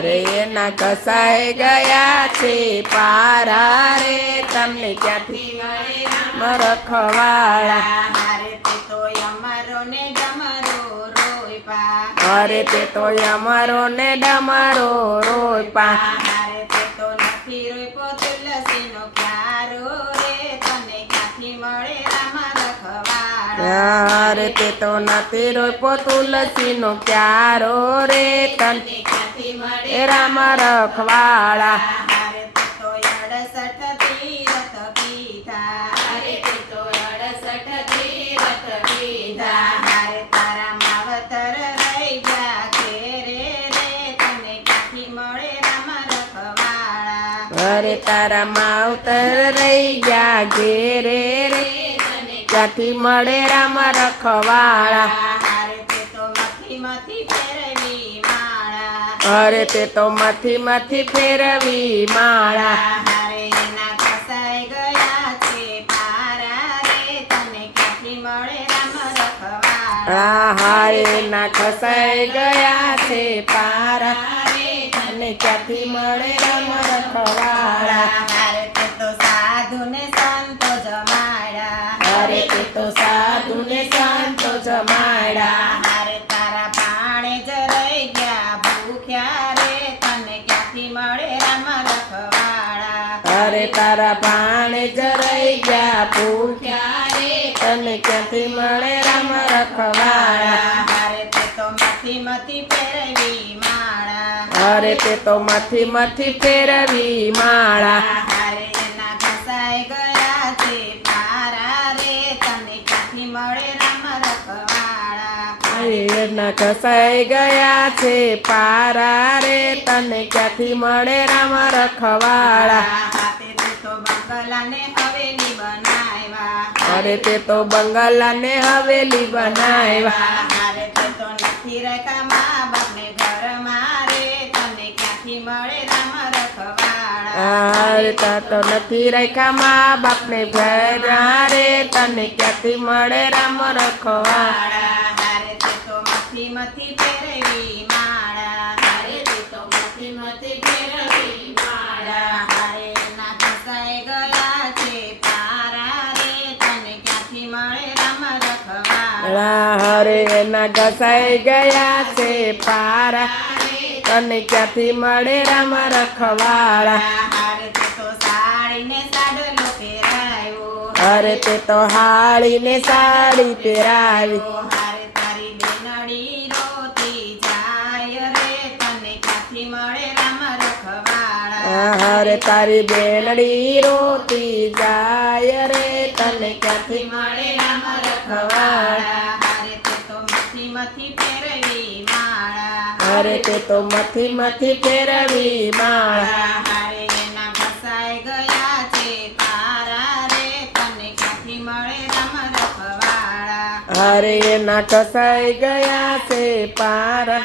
અરે એના કસાઈ ગયા છે પારા રે તમને ક્યાંથી મરખવાળા અરે તે તો અમારો ને ડમરો રોય પા અરે તે તો અમારો ને ડમારો રોય પા અરે તે તો નથી રોય તુલસી નો ક્યારો રે તન મળે એ રામ રખવાળા? અરે તારા માવતર રહી ગયા ઘેરે રે ક્યાંથી મળે રામ રખવાળા. હારે તે તો મથી મથી ફેરવી માળા. અરે તે તો મથી મથી ફેરવી માળા. હારે એના કસાઈ ગયા છે પારા રે. તને મળે રામ આ હારે ના ખસાઈ ગયા છે પારા. અને ક્યાંથી મળે રામ રખવાળા હારે તે તો સાધુ ને સંતો જમાડ્યા અરે તે તો સાધુ ને સંતો જમાડા હારે તારા પાણે જ રહી ગયા ભૂખ્યા રે તને ક્યાંથી મળે રામ રખવાડા? અરે તારા ભાણે જરાઈ ગયા ભૂખ્યા રે તને ક્યાંથી મળે રામ રખવાડા? હારે તે તો મથી મથી ફેરવી માળા. અરે તે તો મથી મથી ફેરવી માળા હારે એના ઘસાઈ ગયા છે પારા રે તને ક્યાંથી મળે રામ અરે ઘસાઈ ગયા છે પારા રે તને ક્યાંથી મળે રામ રખવાળા? અરે તે તો બંગલા ને હવેલી બનાવ્યા અરે તે તો નથી રેખા મા બાપને ઘર મારે તને ક્યાંથી મળે રામ રખવાળા? અરે તા તો નથી રાખ્યા મા બાપને ઘર રે તને ક્યાંથી મળે રામ રખવાળા? મથી ફેરવી માળા હારે તે તો મથી મથી ફેરવી માળા હારે ના ઘસાઈ ગયા છે પારા રે તને ક્યાંથી મળે રામ રખવાળા? હરે એના ઘસાઈ ગયા છે પારા તને ક્યાંથી મળે રામ રખવાળા? અરે તે તો હાળીને સાડી પહેરાવી હારે તારી બેનડી રોતી જાય રે તને ક્યાંથી મળે રામ રખવાળા હરે તારી બેનડી રોતી જાય રે તને ક્યાંથી મળે રામ રખવાળા હરે તે તો મથી મથી ફેરવી માળા. અરે તે તો મથી મથી ફેરવી માળા. હારે એના ઘસાઈ ગયા છે પારા રે તને ક્યાંથી મળે રામ રખવાળા અરે એના કસાઈ ગયા છે પારા